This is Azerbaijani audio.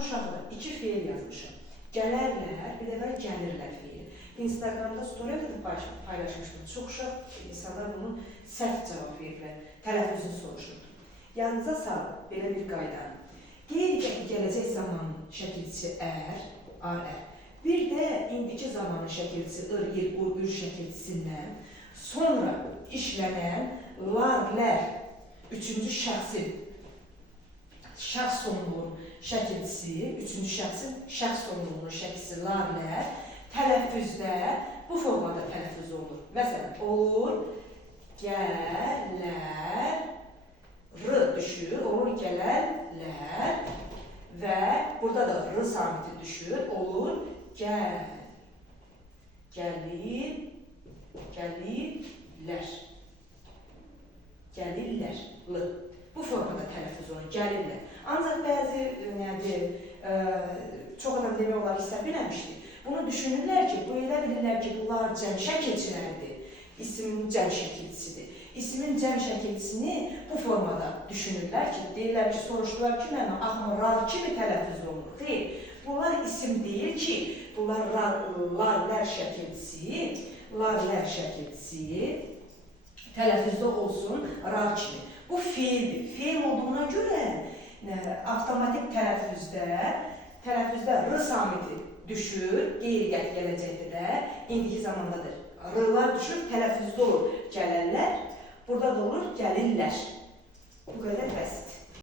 uşaqlar, 2 feil yazmışım. Gələrlər, bir dəfə gəlirlər feili. Instagramda story edib paylaşmışdım. Çox uşaq insanlar bunu səhv cavab verirlər. Tələffüzünü soruşurdu. Yanınıza salın belə bir qayda. Qeyri-qəti gələcək zamanın şəkilçisi ar. Bir də indiki zamanın şəkilçisi ır, ür şəkilçisindən sonra işlənən lar, üçüncü şəxsin şəxs sonluğunun şəkilçisi, üçüncü şəxsin şəxs sonluğunun şəkilçisi lar, tələffüzdə bu formada tələffüz olur. Məsələn, olur, gələr, r düşür, olur, gələrlər və burada da r samiti düşür, olur, gəlirlər. L. Bu formada tələffüz olur, gəlirlər. Ancaq bəzi, çox adam demək olar istər bilməmişdir. Bunu düşünürlər ki, bu elə bilirlər ki, bunlar cəm şəkilçilərdir, ismin cəm şəkilçisidir. İsmin cəm şəkilçisini bu formada düşünürlər ki, deyirlər ki, soruşdular ki, mənə axmırar kimi tələffüz olunur. Xeyr, bunlar isim deyil ki, bunlar larlər şəkilçisi tələffüzdə olsun rar kimi. Bu feildir. Feil olduğuna görə avtomatik tələffüzdə r samiti düşür, qeyri-qəti gələcəkdə də, indiki zamandadır. R-lar düşür, tələffüzdə olur gələrlər, burada da olur gəlirlər. Bu qədər bəs.